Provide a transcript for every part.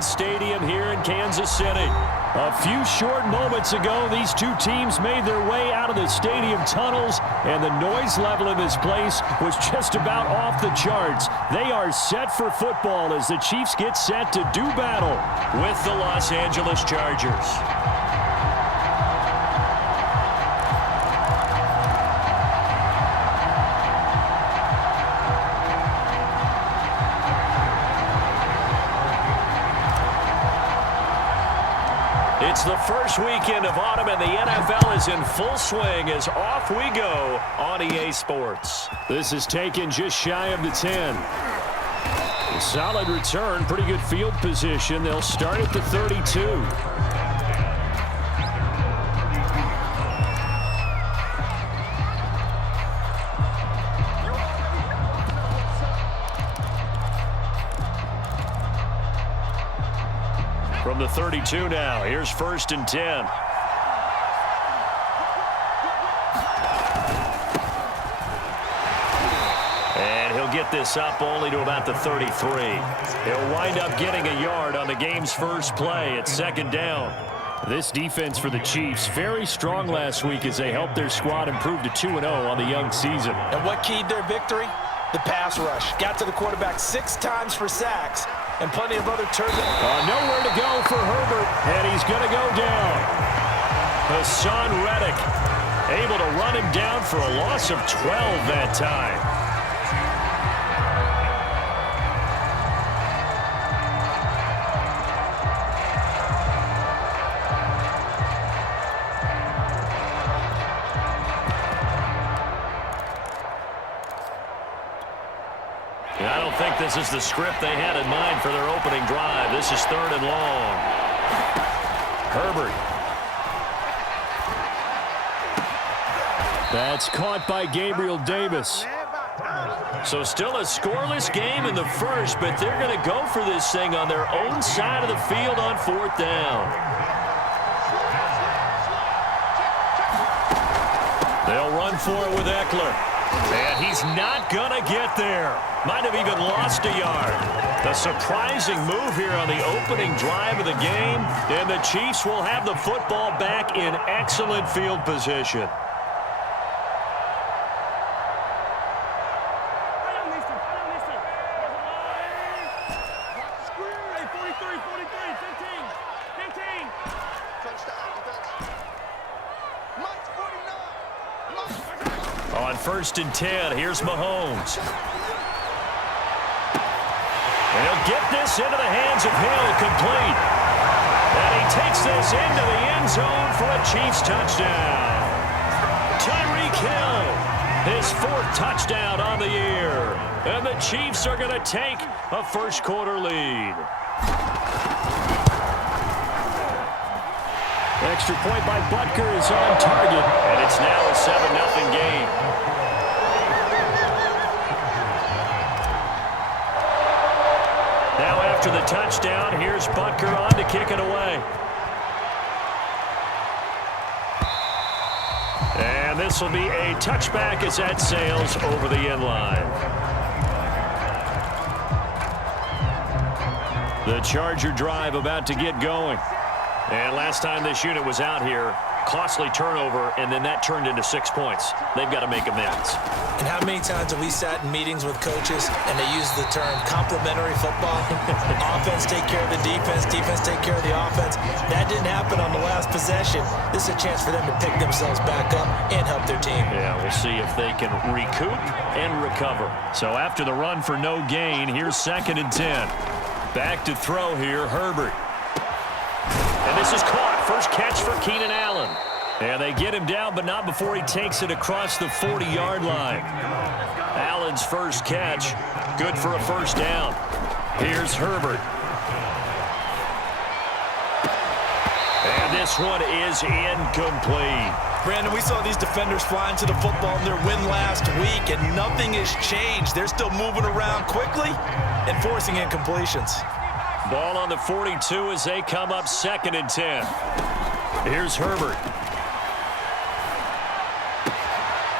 B.A.White Stadium here in Kansas City. A few short moments ago, these two teams made their way out of the stadium tunnels, and the noise level in this place was just about off the charts. They are set for football as the Chiefs get set to do battle with the Los Angeles Chargers. It's the first weekend of autumn, and the NFL is in full swing as off we go on EA Sports. This is taken just shy of the 10. A solid return, pretty good field position. They'll start at the 32. From the 32 now, here's 1st and 10. And he'll get this up only to about the 33. He'll wind up getting a yard on the game's first play at 2nd down. This defense for the Chiefs, very strong last week as they helped their squad improve to 2-0 on the young season. And what keyed their victory? The pass rush. Got to the quarterback 6 times for sacks. And plenty of other turnovers. Nowhere to go for Herbert, and he's going to go down. Hassan Reddick able to run him down for a loss of 12 that time. I don't think this is the script they had in mind for their opening drive. This is 3rd and long. Herbert. That's caught by Gabriel Davis. So still a scoreless game in the first, but they're going to go for this thing on their own side of the field on 4th down. They'll run for it with Eckler. And he's not going to get there. Might have even lost a yard. A surprising move here on the opening drive of the game. And the Chiefs will have the football back in excellent field position. On 1st and 10, here's Mahomes. And he'll get this into the hands of Hill, complete. And he takes this into the end zone for a Chiefs touchdown. Tyreek Hill, his 4th touchdown on the year. And the Chiefs are going to take a first-quarter lead. Extra point by Butker is on target, and it's now a 7-0 game. Now after the touchdown, here's Butker on to kick it away. And this will be a touchback as that sails over the end line. The Charger drive about to get going. And last time this unit was out here, costly turnover, and then that turned into 6 points. They've got to make amends. And how many times have we sat in meetings with coaches and they use the term complementary football? Offense take care of the defense, defense take care of the offense. That didn't happen on the last possession. This is a chance for them to pick themselves back up and help their team. Yeah, we'll see if they can recoup and recover. So after the run for no gain, here's 2nd and 10. Back to throw here, Herbert. And this is caught. First catch for Keenan Allen. And they get him down, but not before he takes it across the 40-yard line. Allen's first catch, good for a 1st down. Here's Herbert. And this one is incomplete. Brandon, we saw these defenders flying to the football in their win last week, and nothing has changed. They're still moving around quickly and forcing incompletions. Ball on the 42 as they come up 2nd and 10. Here's Herbert.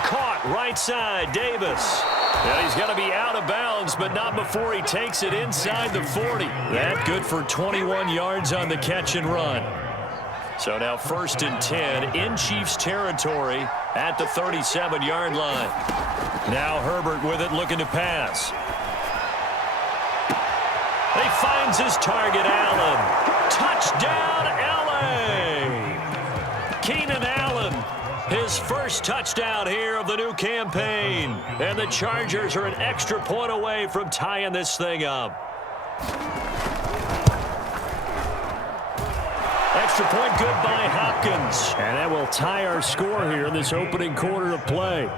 Caught right side, Davis. And he's going to be out of bounds, but not before he takes it inside the 40. That good for 21 yards on the catch and run. So now 1st and 10 in Chiefs territory at the 37-yard line. Now Herbert with it, looking to pass. He finds his target, Allen. Touchdown, L.A. Keenan Allen, his first touchdown here of the new campaign. And the Chargers are an extra point away from tying this thing up. Extra point good by Hopkins. And that will tie our score here in this opening quarter of play.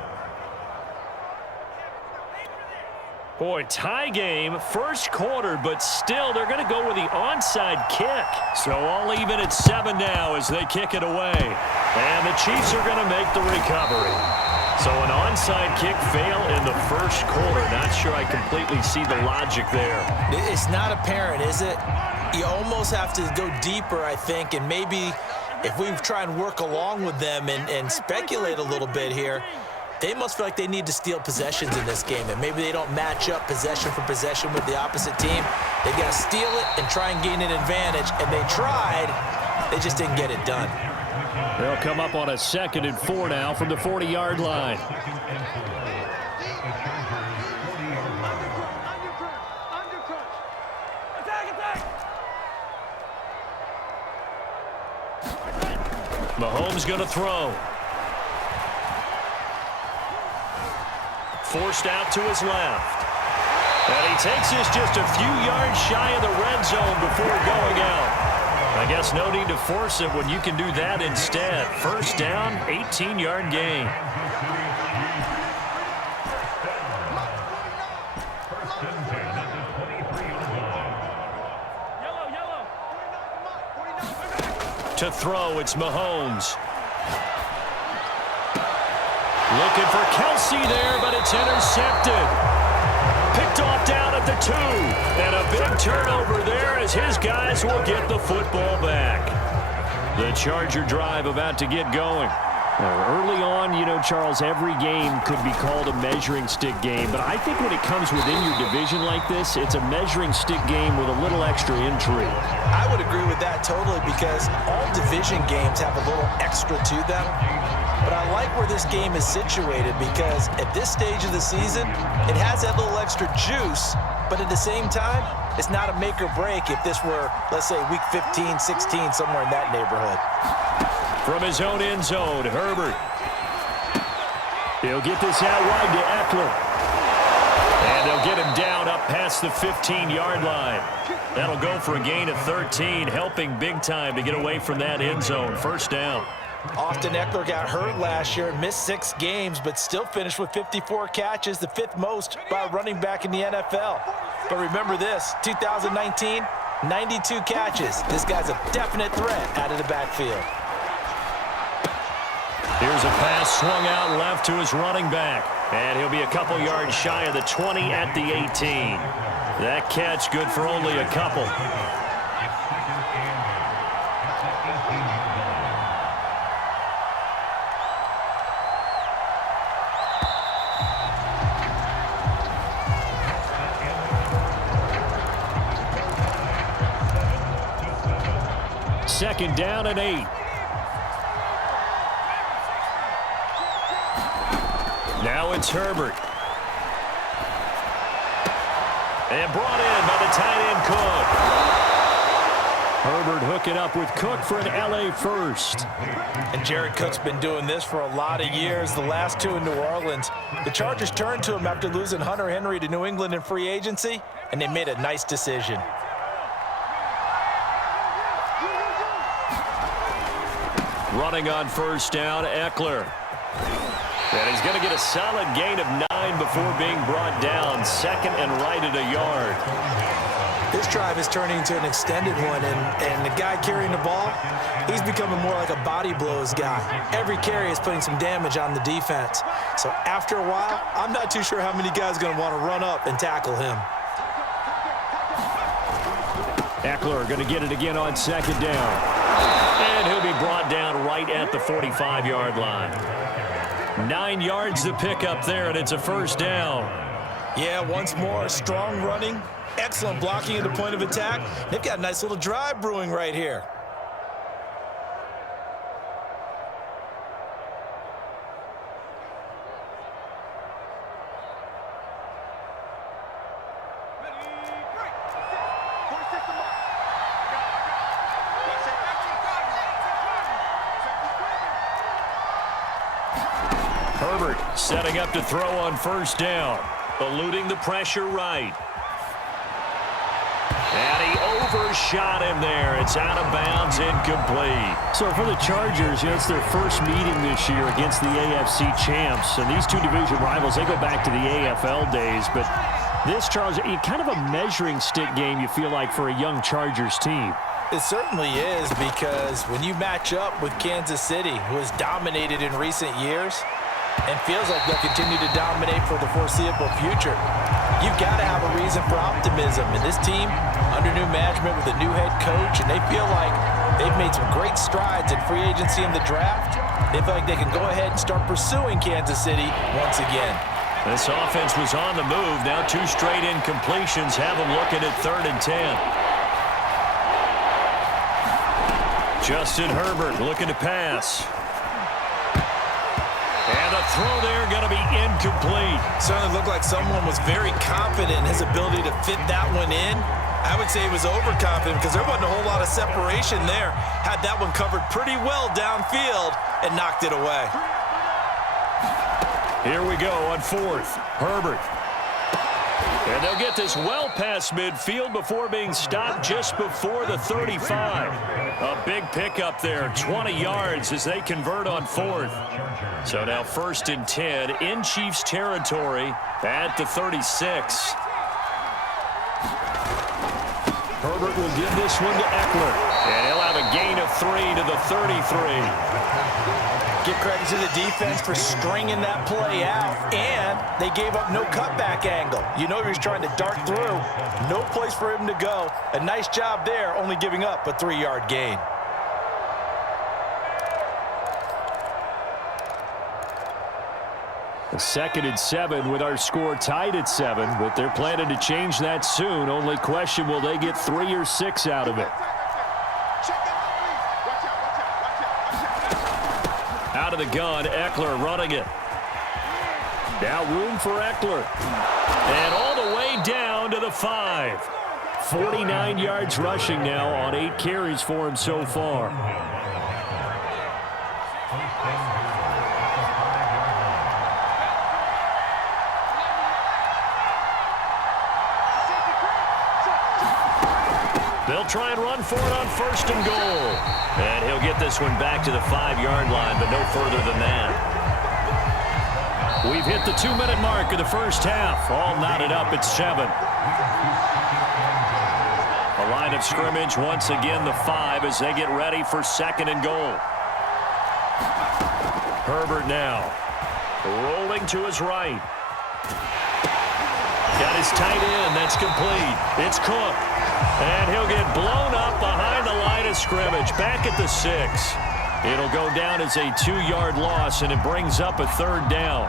Boy, tie game, first quarter, but still they're going to go with the onside kick. So all even at 7 now as they kick it away. And the Chiefs are going to make the recovery. So an onside kick fail in the first quarter. Not sure I completely see the logic there. It's not apparent, is it? You almost have to go deeper, I think, and maybe if we try and work along with them and speculate a little bit here, they must feel like they need to steal possessions in this game, and maybe they don't match up possession for possession with the opposite team. They've got to steal it and try and gain an advantage, and they tried. They just didn't get it done. They'll come up on a 2nd and 4 now from the 40-yard line. Mahomes going to throw. Forced out to his left. And he takes this just a few yards shy of the red zone before going out. I guess no need to force it when you can do that instead. First down, 18-yard gain. To throw, it's Mahomes. Looking for Kelsey there, but it's intercepted. Picked off down at the 2. And a big turnover there as his guys will get the football back. The Charger drive about to get going. Early on, you know, Charles, every game could be called a measuring stick game. But I think when it comes within your division like this, it's a measuring stick game with a little extra intrigue. I would agree with that totally because all division games have a little extra to them. But I like where this game is situated because at this stage of the season, it has that little extra juice, but at the same time, it's not a make or break if this were, let's say, week 15, 16, somewhere in that neighborhood. From his own end zone, Herbert. He'll get this out wide to Eckler. And they'll get him down up past the 15-yard line. That'll go for a gain of 13, helping big time to get away from that end zone. First down. Austin Eckler got hurt last year and missed 6 games, but still finished with 54 catches, the 5th most by a running back in the NFL. But remember this, 2019, 92 catches. This guy's a definite threat out of the backfield. Here's a pass swung out left to his running back. And he'll be a couple yards shy of the 20 at the 18. That catch good for only a couple. Second down and 8. Now it's Herbert. And brought in by the tight end Cook. Herbert hooking up with Cook for an L.A. first. And Jared Cook's been doing this for a lot of years, the last 2 in New Orleans. The Chargers turned to him after losing Hunter Henry to New England in free agency, and they made a nice decision. Running on first down, Eckler. And he's going to get a solid gain of 9 before being brought down. Second and right at a yard. This drive is turning into an extended one, and the guy carrying the ball, he's becoming more like a body blows guy. Every carry is putting some damage on the defense. So after a while, I'm not too sure how many guys are going to want to run up and tackle him. Eckler going to get it again on second down. And he'll be brought down right at the 45-yard line. 9 yards to pick up there, and it's a first down. Yeah, once more, strong running, excellent blocking at the point of attack. They've got a nice little drive brewing right here. Herbert setting up to throw on first down. Eluding the pressure right. And he overshot him there. It's out of bounds, incomplete. So for the Chargers, it's their first meeting this year against the AFC champs. And these two division rivals, they go back to the AFL days. But this, Charles, kind of a measuring stick game, you feel like, for a young Chargers team. It certainly is, because when you match up with Kansas City, who has dominated in recent years and feels like they'll continue to dominate for the foreseeable future, you've got to have a reason for optimism. And this team, under new management with a new head coach, and they feel like they've made some great strides in free agency in the draft. They feel like they can go ahead and start pursuing Kansas City once again. This offense was on the move. Now 2 straight incompletions have them looking at 3rd and 10. Justin Herbert looking to pass. And the throw there going to be incomplete. Certainly looked like someone was very confident in his ability to fit that one in. I would say he was overconfident because there wasn't a whole lot of separation there. Had that one covered pretty well downfield and knocked it away. Here we go on 4th. Herbert. And they'll get this well past midfield before being stopped just before the 35. A big pickup there, 20 yards as they convert on 4th. So now 1st and 10 in Chiefs territory at the 36. Herbert will give this one to Eckler. And he'll have a gain of 3 to the 33. Give credit to the defense for stringing that play out, and they gave up no cutback angle. You know he was trying to dart through. No place for him to go. A nice job there, only giving up a 3-yard gain. A 2nd and 7 with our score tied at 7, but they're planning to change that soon. Only question, will they get 3 or 6 out of it? Out of the gun, Eckler running it. Now room for Eckler. And all the way down to the 5. 49 yards rushing now on 8 carries for him so far. They'll try and run for it on 1st and goal. And he'll get this one back to the 5-yard line, but no further than that. We've hit the 2-minute mark of the first half. All knotted up at 7. A line of scrimmage, once again the 5 as they get ready for 2nd and goal. Herbert now rolling to his right. Got his tight end. That's complete. It's Cook. And he'll get blown up behind the line of scrimmage. Back at the 6. It'll go down as a 2-yard loss, and it brings up a 3rd down.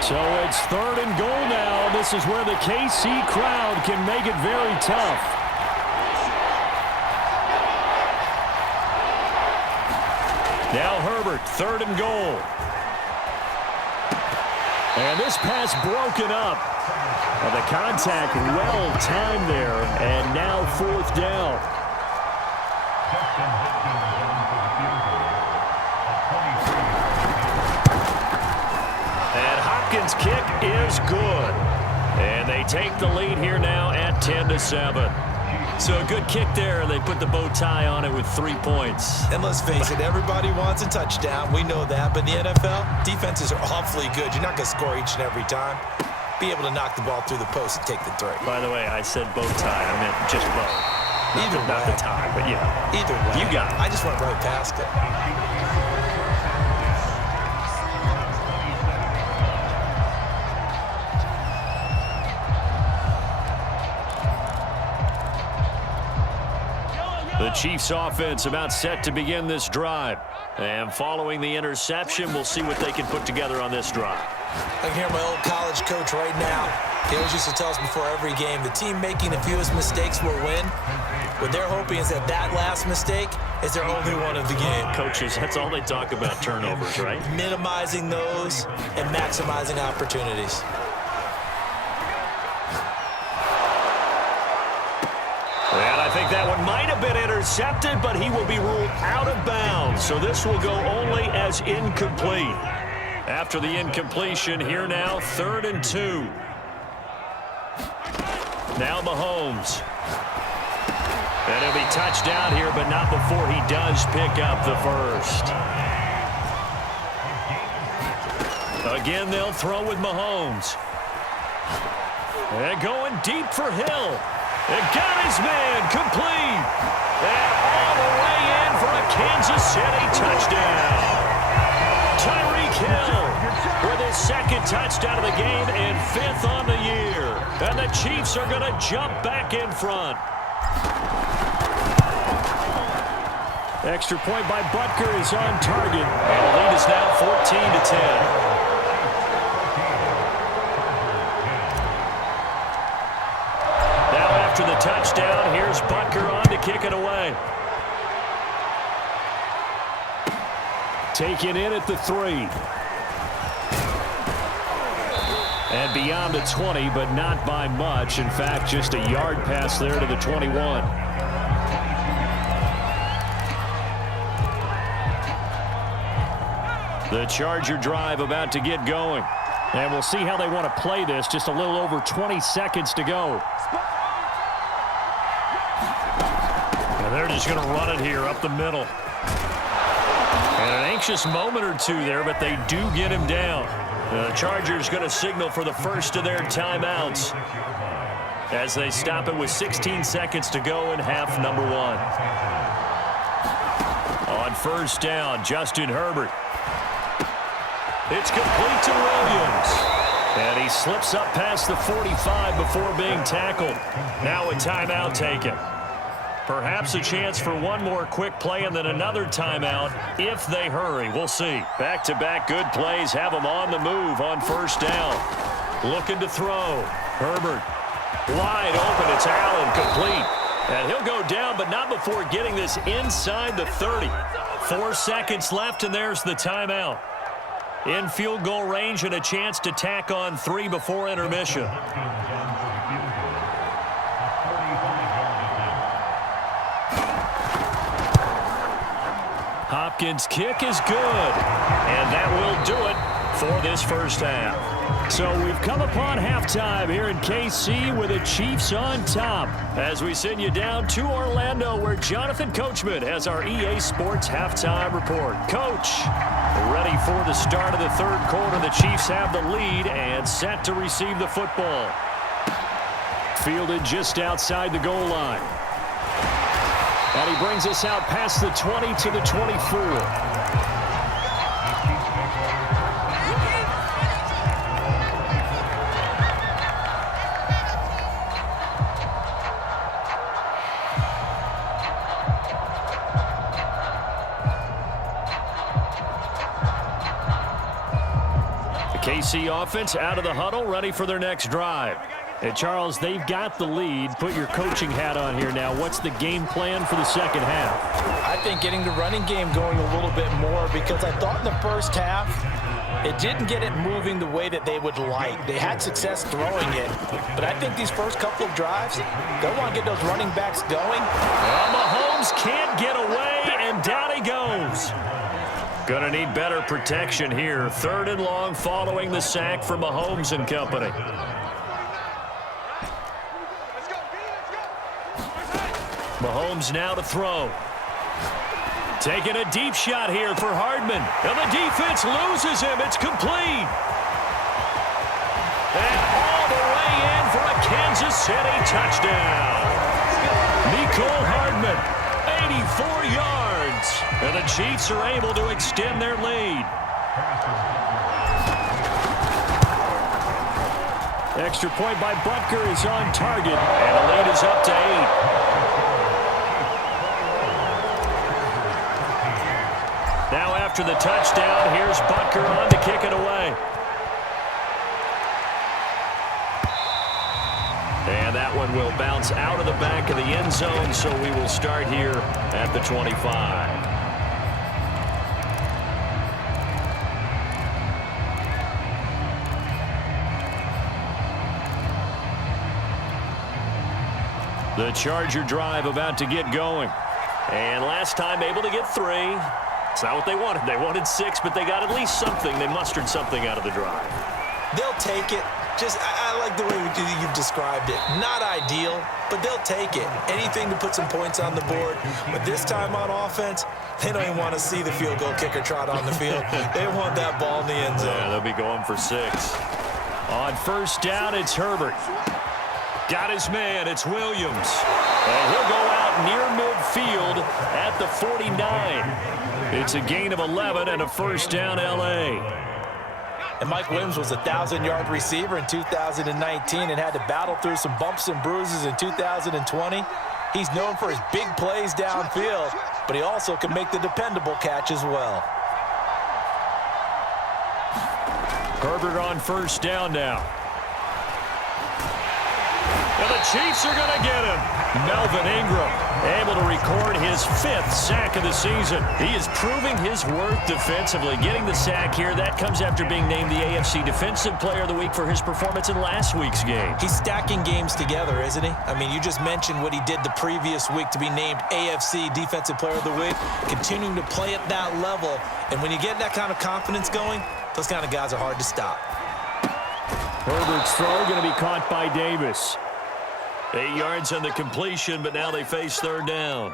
So it's 3rd and goal now. This is where the KC crowd can make it very tough. Now Herbert, 3rd and goal. And this pass broken up. And the contact well timed there. And now 4th down. And Hopkins' kick is good. And they take the lead here now at 10-7. So a good kick there. They put the bow tie on it with 3 points. And let's face it, everybody wants a touchdown. We know that. But in the NFL, defenses are awfully good. You're not going to score each and every time. Be able to knock the ball through the post and take the 3. By the way, I said bow tie. I meant just bow. Either way. Not the tie, but yeah. Either way. You got it. I just went right past it. The Chiefs offense about set to begin this drive. And following the interception, we'll see what they can put together on this drive. I can hear my old college coach right now. He always used to tell us before every game, the team making the fewest mistakes will win. What they're hoping is that last mistake is their only one of the game. Coaches, that's all they talk about, turnovers, right? Minimizing those and maximizing opportunities. And I think that one might have been intercepted, but he will be ruled out of bounds. So this will go only as incomplete. After the incompletion, here now, 3rd and 2. Now Mahomes. And he'll be touched down here, but not before he does pick up the first. Again, they'll throw with Mahomes. And going deep for Hill. And got his man complete. And all the way in for a Kansas City touchdown. Tyreek Hill with his 2nd touchdown of the game and 5th on the year. And the Chiefs are going to jump back in front. Extra point by Butker is on target. And the lead is now 14-10. After the touchdown, here's Butker on to kick it away. Taken in at the 3. And beyond the 20, but not by much. In fact, just a yard pass there to the 21. The Charger drive about to get going. And we'll see how they want to play this. Just a little over 20 seconds to go. And they're just going to run it here up the middle. And an anxious moment or two there, but they do get him down. The Chargers going to signal for the first of their timeouts as they stop it with 16 seconds to go in half number 1. On 1st down, Justin Herbert. It's complete to Williams. And he slips up past the 45 before being tackled. Now a timeout taken. Perhaps a chance for one more quick play and then another timeout if they hurry. We'll see. Back-to-back good plays have them on the move on 1st down. Looking to throw. Herbert wide open. It's Allen complete. And he'll go down, but not before getting this inside the 30. 4 seconds left, and there's the timeout. In field goal range and a chance to tack on 3 before intermission. Hopkins' kick is good. And that will do it for this 1st half. So we've come upon halftime here in KC with the Chiefs on top. As we send you down to Orlando, where Jonathan Coachman has our EA Sports halftime report. Coach, ready for the start of the 3rd quarter. The Chiefs have the lead and set to receive the football. Fielded just outside the goal line. And he brings us out past the 20 to the 24. KC offense out of the huddle, ready for their next drive. And Charles, they've got the lead. Put your coaching hat on here now. What's the game plan for the 2nd half? I think getting the running game going a little bit more, because I thought in the 1st half, it didn't get it moving the way that they would like. They had success throwing it, but I think these first couple of drives, they want to get those running backs going. Well, Mahomes can't get away, and down he goes. Gonna need better protection here. 3rd and long following the sack from Mahomes and company. Mahomes now to throw. Taking a deep shot here for Hardman. And the defense loses him. It's complete. And all the way in for a Kansas City touchdown. Nicole Hardman, 84 yards. And the Chiefs are able to extend their lead. Extra point by Butker is on target. And the lead is up to 8. Now after the touchdown, here's Butker on to kick it away. And that one will bounce out of the back of the end zone, so we will start here at the 25. The Charger drive about to get going. And last time able to get 3. It's not what they wanted. They wanted 6, but they got at least something. They mustered something out of the drive. They'll take it. I like the way you've described it. Not ideal, but they'll take it. Anything to put some points on the board. But this time on offense, they don't even want to see the field goal kicker trot on the field. They want that ball in the end zone. Yeah, they'll be going for 6. On first down, it's Herbert. Got his man, it's Williams. And he'll go out near midfield at the 49. It's a gain of 11 and a first down, L.A. And Mike Williams was a 1,000-yard receiver in 2019 and had to battle through some bumps and bruises in 2020. He's known for his big plays downfield, but he also can make the dependable catch as well. Herbert on first down now. And the Chiefs are going to get him. Melvin Ingram able to record his 5th sack of the season. He is proving his worth defensively. Getting the sack here, that comes after being named the AFC Defensive Player of the Week for his performance in last week's game. He's stacking games together, isn't he? I mean, you just mentioned what he did the previous week to be named AFC Defensive Player of the Week, continuing to play at that level. And when you get that kind of confidence going, those kind of guys are hard to stop. Herbert's throw going to be caught by Davis. 8 yards on the completion, but now they face third down.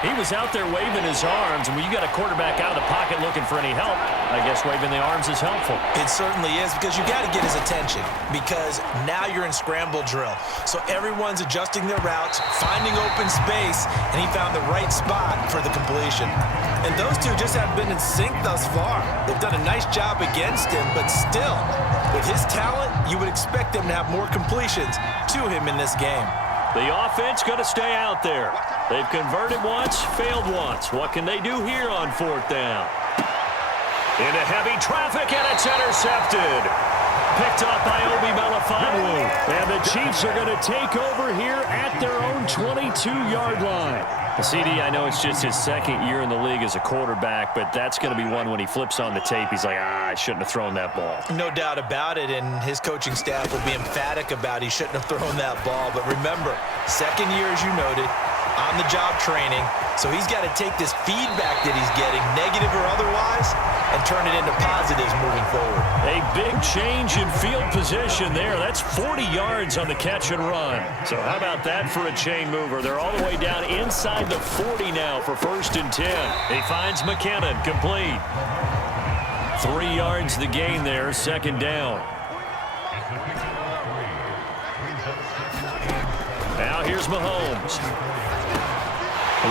He was out there waving his arms, and when you got a quarterback out of the pocket looking for any help, I guess waving the arms is helpful. It certainly is, because you got to get his attention, because now you're in scramble drill. So everyone's adjusting their routes, finding open space, and he found the right spot for the completion. And those two just haven't been in sync thus far. They've done a nice job against him, but still, with his talent, you would expect them to have more completions to him in this game. The offense going to stay out there. They've converted once, failed once. What can they do here on fourth down? Into heavy traffic, and it's intercepted. Picked up by Obi Melifonwu. And the Chiefs are going to take over here at their own 22-yard line. CD, I know it's just his 2nd year in the league as a quarterback, but that's going to be one when he flips on the tape. He's like, I shouldn't have thrown that ball. No doubt about it, and his coaching staff will be emphatic about he shouldn't have thrown that ball. But remember, 2nd year, as you noted, on-the-job training. So he's got to take this feedback that he's getting, negative or otherwise, and turn it into positives moving forward. A big change in field position there. That's 40 yards on the catch and run. So how about that for a chain mover? They're all the way down inside the 40 now for 1st and 10. He finds McKinnon, complete. 3 yards the gain there, 2nd down. Now here's Mahomes.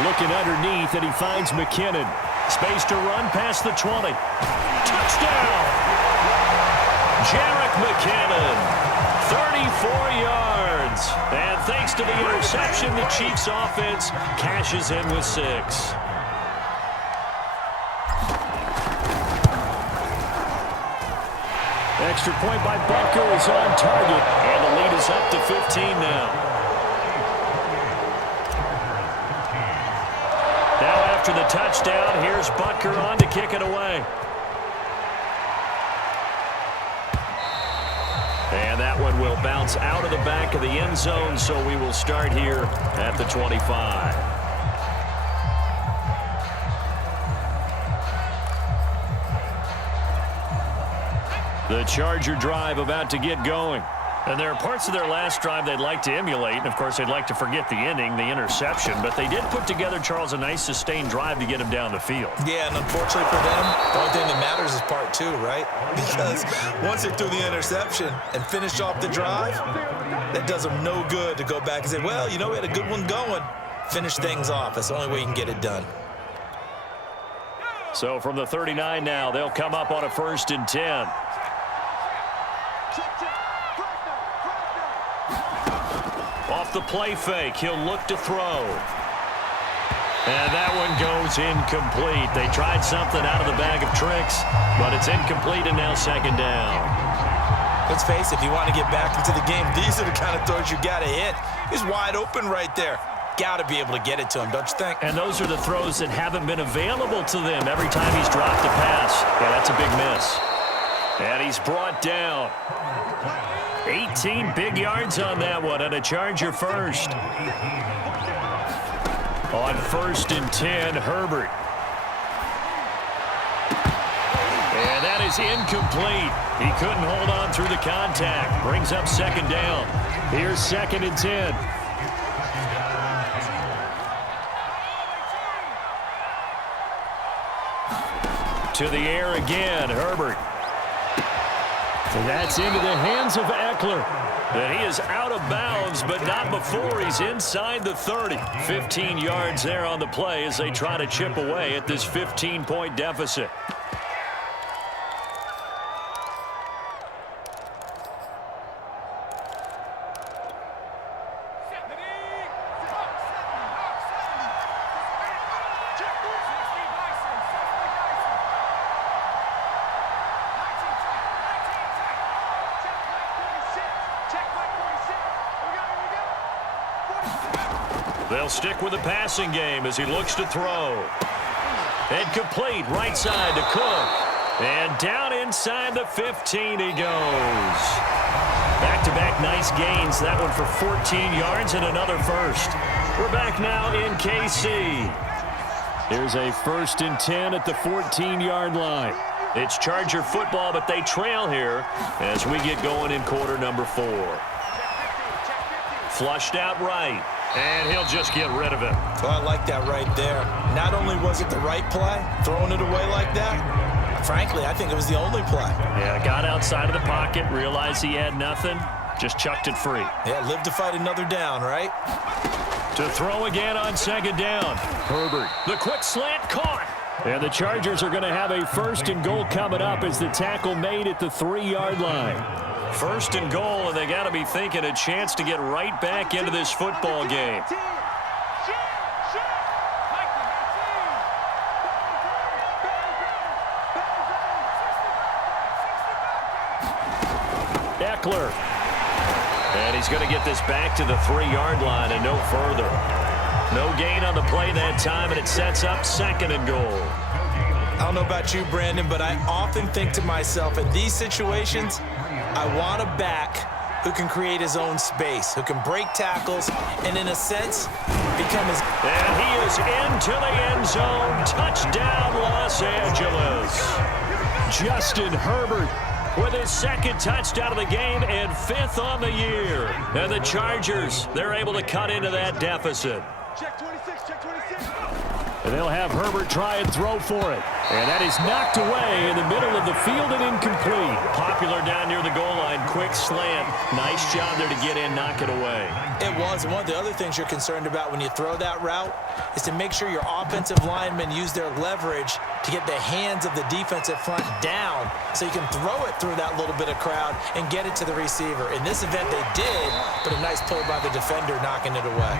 Looking underneath, and he finds McKinnon. Space to run past the 20. Touchdown! Jerick McKinnon, 34 yards. And thanks to the interception, the Chiefs offense cashes in with 6. Extra point by Butker is on target, and the lead is up to 15 now. Now after the touchdown, here's Butker on to kick it away. And that one will bounce out of the back of the end zone, so we will start here at the 25. The Charger drive about to get going. And there are parts of their last drive they'd like to emulate. And, of course, they'd like to forget the ending, the interception. But they did put together, Charles, a nice sustained drive to get him down the field. Yeah, and unfortunately for them, the only thing that matters is part 2, right? Because once they threw the interception and finished off the drive, that does them no good to go back and say, well, you know, we had a good one going. Finish things off. That's the only way you can get it done. So from the 39 now, they'll come up on a 1st and 10. Off the play fake, he'll look to throw. And that one goes incomplete. They tried something out of the bag of tricks, but it's incomplete and now second down. Let's face it, if you want to get back into the game, these are the kind of throws you got to hit. He's wide open right there. Got to be able to get it to him, don't you think? And those are the throws that haven't been available to them every time he's dropped a pass. Yeah, that's a big miss. And he's brought down. 18 big yards on that one, and a Charger first. On 1st and 10, Herbert. And that is incomplete. He couldn't hold on through the contact. Brings up second down. Here's 2nd and 10. To the air again, Herbert. And that's into the hands of Eckler. And he is out of bounds, but not before he's inside the 30. 15 yards there on the play as they try to chip away at this 15-point deficit. They'll stick with the passing game as he looks to throw. And complete right side to Cook. And down inside the 15 he goes. Back-to-back nice gains. That one for 14 yards and another first. We're back now in KC. Here's a 1st and 10 at the 14-yard line. It's Charger football, but they trail here as we get going in quarter number 4. Flushed out right. And he'll just get rid of it. Well, I like that right there. Not only was it the right play, throwing it away like that, frankly, I think it was the only play. Yeah, got outside of the pocket, realized he had nothing, just chucked it free. Yeah, live to fight another down, right? To throw again on 2nd down. Herbert, the quick slant caught. And the Chargers are going to have a 1st and goal coming up as the tackle made at the 3-yard line. 1st and goal, and they got to be thinking a chance to get right back into this football game. Eckler. And he's going to get this back to the 3-yard line and no further. No gain on the play that time, and it sets up 2nd and goal. I don't know about you, Brandon, but I often think to myself, in these situations, I want a back who can create his own space, who can break tackles, and in a sense, become his... And he is into the end zone. Touchdown, Los Angeles. Justin Herbert with his 2nd touchdown of the game and 5th on the year. And the Chargers, they're able to cut into that deficit. Check 26, check 26. And they'll have Herbert try and throw for it. And that is knocked away in the middle of the field and incomplete. Popular down near the goal line. Quick slant. Nice job there to get in, knock it away. It was. And one of the other things you're concerned about when you throw that route is to make sure your offensive linemen use their leverage to get the hands of the defensive front down so you can throw it through that little bit of crowd and get it to the receiver. In this event, they did, but a nice play by the defender knocking it away.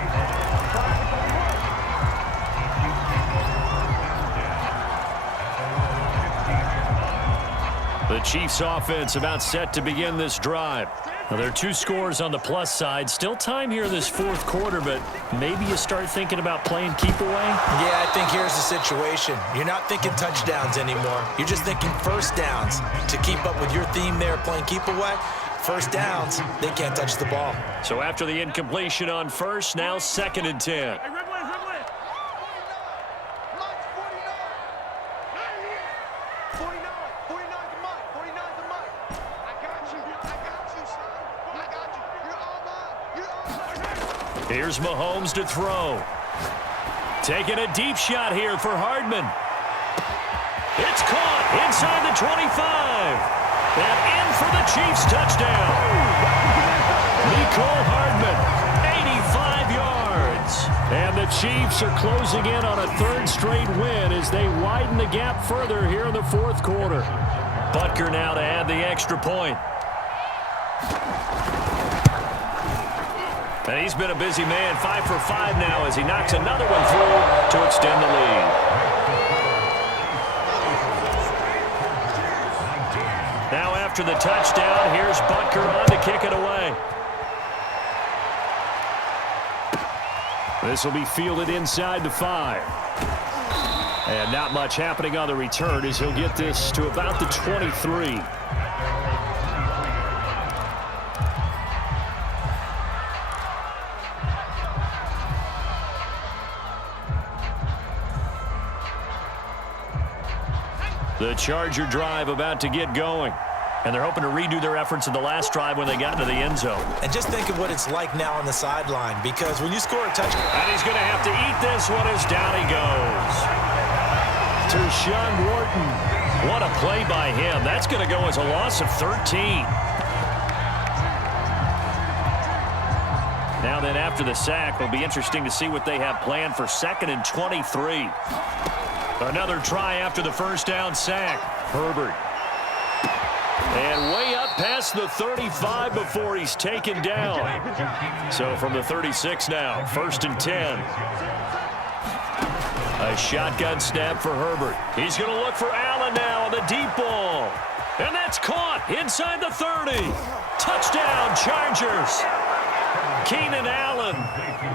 The Chiefs offense about set to begin this drive. Now, there are 2 scores on the plus side. Still time here in this 4th quarter, but maybe you start thinking about playing keep away? Yeah, I think here's the situation. You're not thinking touchdowns anymore. You're just thinking 1st downs. To keep up with your theme there, playing keep away, 1st downs, they can't touch the ball. So after the incompletion on 1st, now 2nd and 10. Here's Mahomes to throw. Taking a deep shot here for Hardman. It's caught inside the 25. And in for the Chiefs touchdown. Mecole Hardman, 85 yards. And the Chiefs are closing in on a 3rd straight win as they widen the gap further here in the 4th quarter. Butker now to add the extra point. And he's been a busy man, 5 for 5 now as he knocks another one through to extend the lead. Now after the touchdown, here's Butker on to kick it away. This will be fielded inside the 5. And not much happening on the return as he'll get this to about the 23. The Charger drive about to get going. And they're hoping to redo their efforts in the last drive when they got into the end zone. And just think of what it's like now on the sideline, because when you score a touchdown... And he's going to have to eat this one as down he goes. Tershawn Wharton. What a play by him. That's going to go as a loss of 13. Now then, after the sack, it'll be interesting to see what they have planned for 2nd and 23. Another try after the first down sack. Herbert. And way up past the 35 before he's taken down. So from the 36 now, 1st and 10. A shotgun snap for Herbert. He's going to look for Allen now on the deep ball. And that's caught inside the 30. Touchdown, Chargers. Keenan Allen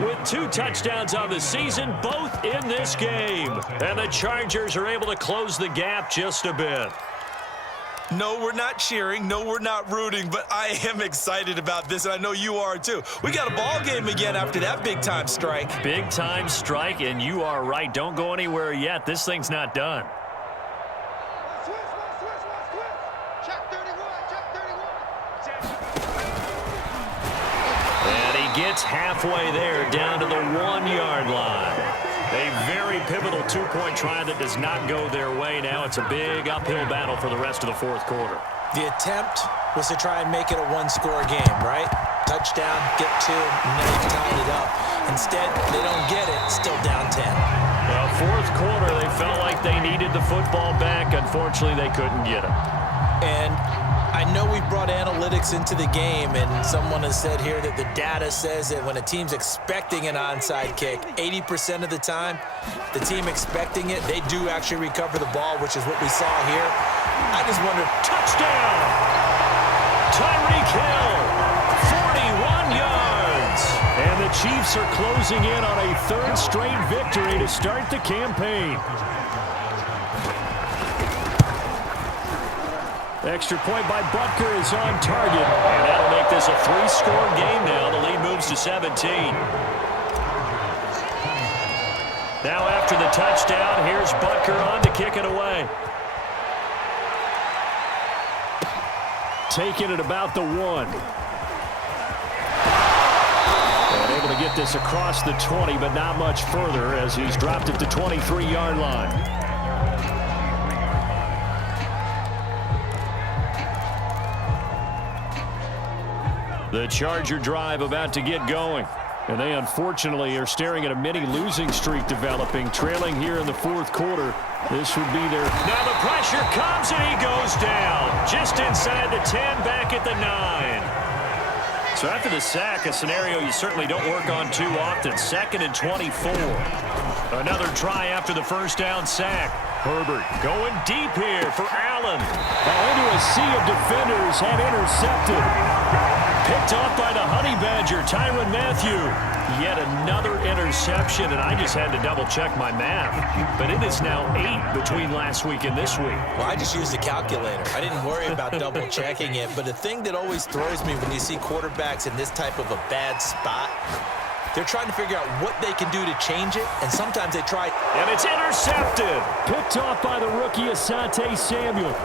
with 2 touchdowns on the season, both in this game. And the Chargers are able to close the gap just a bit. No, we're not cheering. No, we're not rooting. But I am excited about this, and I know you are too. We got a ball game again after that big-time strike. Big-time strike, and you are right. Don't go anywhere yet. This thing's not done. Switch. Check 31. And he gets halfway there, down to the 1-yard line. A very pivotal 2-point try that does not go their way. Now it's a big uphill battle for the rest of the 4th quarter. The attempt was to try and make it a 1-score game, right? Touchdown, get 2, and then you tied it up. Instead, they don't get it, still down 10. Well, 4th quarter, they felt like they needed the football back. Unfortunately, they couldn't get it. And I know we brought analytics into the game, and someone has said here that the data says that when a team's expecting an onside kick, 80% of the time, the team expecting it, they do actually recover the ball, which is what we saw here. I just wonder, touchdown! Tyreek Hill, 41 yards. And the Chiefs are closing in on a 3rd straight victory to start the campaign. Extra point by Butker is on target. And that'll make this a 3-score game now. The lead moves to 17. Now after the touchdown, here's Butker on to kick it away. Taking it about the 1. And able to get this across the 20, but not much further as he's dropped at the 23-yard line. The Charger drive about to get going. And they unfortunately are staring at a mini losing streak developing, trailing here in the 4th quarter. This would be their... Now the pressure comes and he goes down. Just inside the 10, back at the 9. So after the sack, a scenario you certainly don't work on too often. 2nd and 24. Another try after the first down sack. Herbert going deep here for Allen. Into a sea of defenders and intercepted. Picked off by the Honey Badger, Tyrann Mathieu. Yet another interception, and I just had to double-check my math. But it is now 8 between last week and this week. well, I just used the calculator. I didn't worry about double-checking it. But the thing that always throws me when you see quarterbacks in this type of a bad spot, they're trying to figure out what they can do to change it, and sometimes they try. And it's intercepted. Picked off by the rookie, Asante Samuel.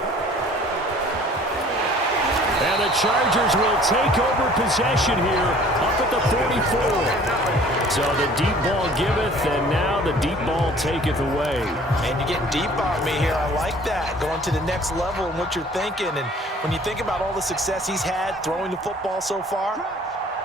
And the Chargers will take over possession here up at the 44. So the deep ball giveth, and now the deep ball taketh away. And you're getting deep on me here. I like that, going to the next level and what you're thinking. And when you think about all the success he's had throwing the football so far,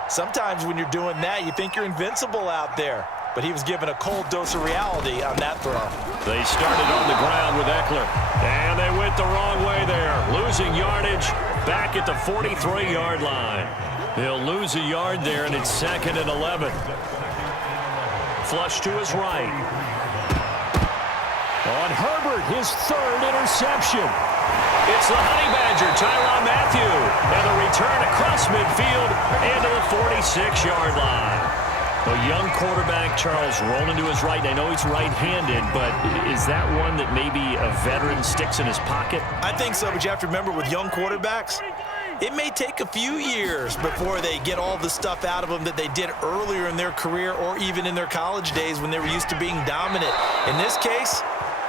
sometimes when you're doing that, you think you're invincible out there. But he was given a cold dose of reality on that throw. They started on the ground with Eckler. And they went the wrong way there. Losing yardage back at the 43-yard line. He'll lose a yard there, and it's 2nd and 11. Flush to his right. On Herbert, his 3rd interception. It's the Honey Badger, Tyrann Mathieu, and the return across midfield into the 46-yard line. A young quarterback, Charles, rolling to his right. I know he's right-handed, but is that one that maybe a veteran sticks in his pocket? I think so, but you have to remember with young quarterbacks, it may take a few years before they get all the stuff out of them that they did earlier in their career or even in their college days when they were used to being dominant. In this case,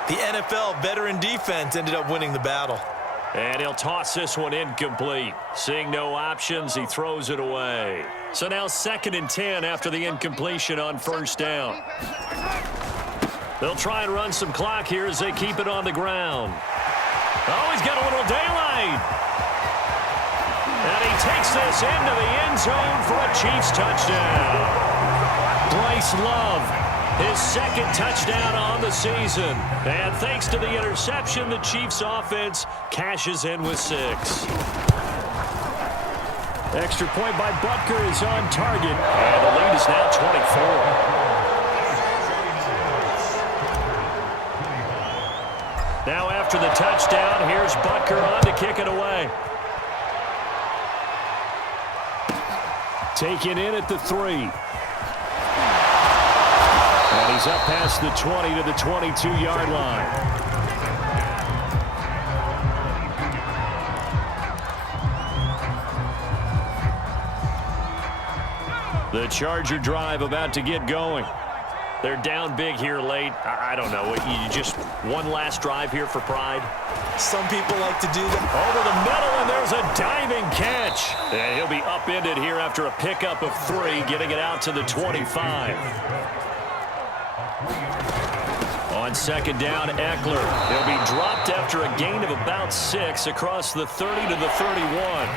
the NFL veteran defense ended up winning the battle. And he'll toss this one incomplete. Seeing no options, he throws it away. So now 2nd and 10 after the incompletion on 1st down. They'll try and run some clock here as they keep it on the ground. Oh, he's got a little daylight. And he takes this into the end zone for a Chiefs touchdown. Bryce Love, his 2nd touchdown on the season. And thanks to the interception, the Chiefs offense cashes in with 6. Extra point by Butker is on target. And the lead is now 24. Now after the touchdown, here's Butker on to kick it away. Taken in at the 3. And he's up past the 20 to the 22-yard line. The Charger drive about to get going. They're down big here late. I don't know. You just one last drive here for pride? Some people like to do that. Over the middle, and there's a diving catch. And he'll be upended here after a pickup of 3, getting it out to the 25. On 2nd down, Eckler. He'll be dropped after a gain of about 6 across the 30 to the 31.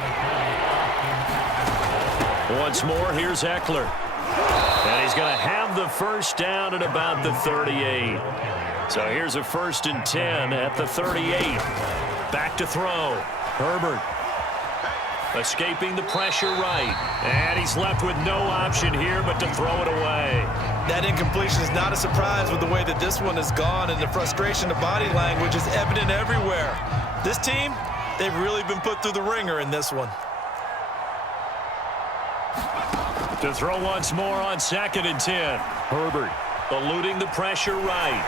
Once more, here's Eckler. And he's going to have the 1st down at about the 38. So here's a 1st and 10 at the 38. Back to throw. Herbert escaping the pressure right. And he's left with no option here but to throw it away. That incompletion is not a surprise with the way that this one has gone, and the frustration of body language is evident everywhere. This team, they've really been put through the ringer in this one. To throw once more on 2nd and 10. Herbert eluding the pressure right.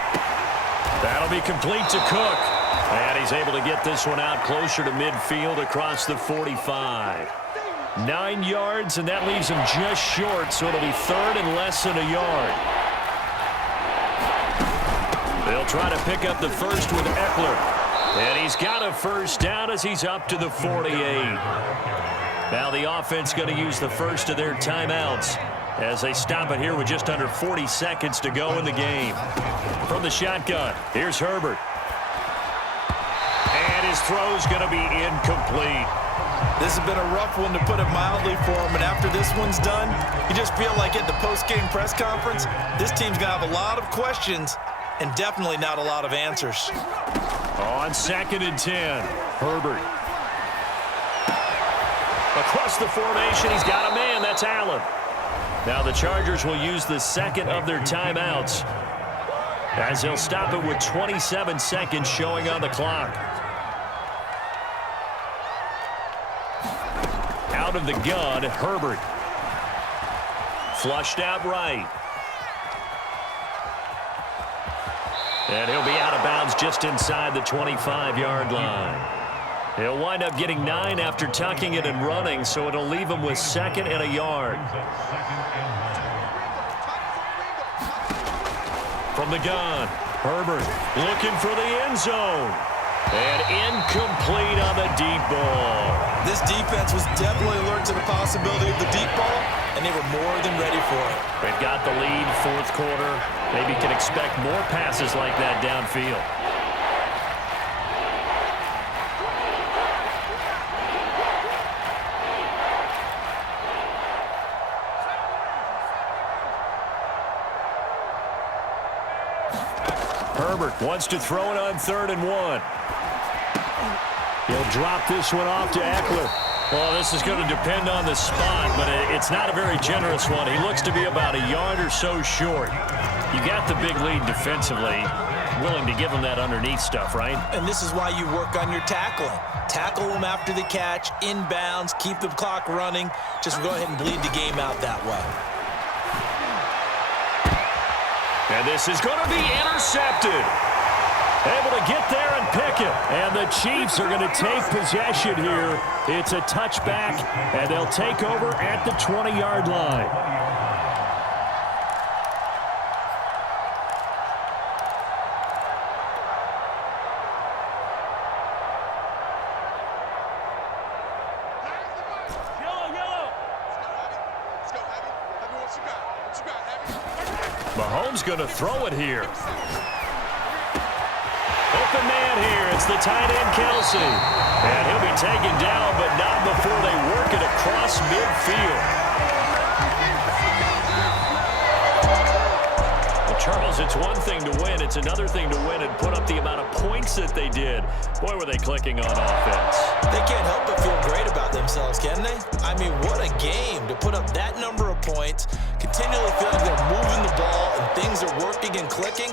That'll be complete to Cook. And he's able to get this one out closer to midfield across the 45. 9 yards, and that leaves him just short, so it'll be 3rd and less than a yard. They'll try to pick up the 1st with Eckler. And he's got a 1st down as he's up to the 48. Now the offense going to use the 1st of their timeouts as they stop it here with just under 40 seconds to go in the game. From the shotgun, here's Herbert. And his throw's going to be incomplete. This has been a rough one, to put it mildly, for him. And after this one's done, you just feel like at the post-game press conference, this team's going to have a lot of questions and definitely not a lot of answers. On 2nd and 10, Herbert. Across the formation, he's got a man. That's Allen. Now the Chargers will use the 2nd of their timeouts as they'll stop it with 27 seconds showing on the clock. Out of the gun, Herbert. Flushed out right. And he'll be out of bounds just inside the 25-yard line. He'll wind up getting 9 after tucking it and running, so it'll leave him with 2nd and a yard. From the gun, Herbert looking for the end zone. And incomplete on the deep ball. This defense was definitely alert to the possibility of the deep ball, and they were more than ready for it. They've got the lead, 4th quarter. Maybe can expect more passes like that downfield. Herbert wants to throw it on 3rd and 1. He'll drop this one off to Eckler. Well, this is going to depend on the spot, but it's not a very generous one. He looks to be about a yard or so short. You got the big lead defensively. Willing to give him that underneath stuff, right? And this is why you work on your tackling. Tackle them after the catch, inbounds, keep the clock running. Just go ahead and bleed the game out that way. And this is going to be intercepted. Able to get there and pick it. And the Chiefs are going to take possession here. It's a touchback, and they'll take over at the 20-yard line. Mahomes going to throw it here. Open man here. It's the tight end, Kelsey. And he'll be taken down, but not before they work it across midfield. Well, Charles, it's one thing to win. It's another thing to win and put up the amount of points that they did. Boy, were they clicking on offense. They can't help but feel great about themselves, can they? I mean, what a game to put up that number of points, continually feel like they're moving the ball and things are working and clicking.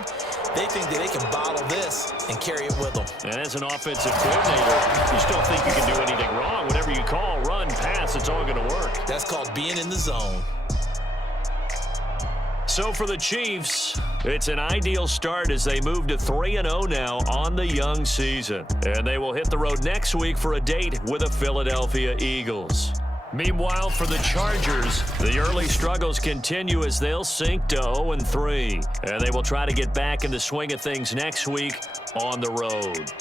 They think that they can bottle this and carry it with them. And as an offensive coordinator, you just don't think you can do anything wrong. Whatever you call, run, pass, it's all going to work. That's called being in the zone. So for the Chiefs, it's an ideal start as they move to 3-0 now on the young season. And they will hit the road next week for a date with the Philadelphia Eagles. Meanwhile, for the Chargers, the early struggles continue as they'll sink to 0-3. And they will try to get back in the swing of things next week on the road.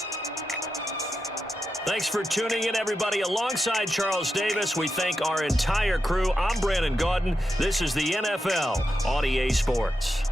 Thanks for tuning in, everybody. Alongside Charles Davis, we thank our entire crew. I'm Brandon Gaudin. This is the NFL on EA Sports.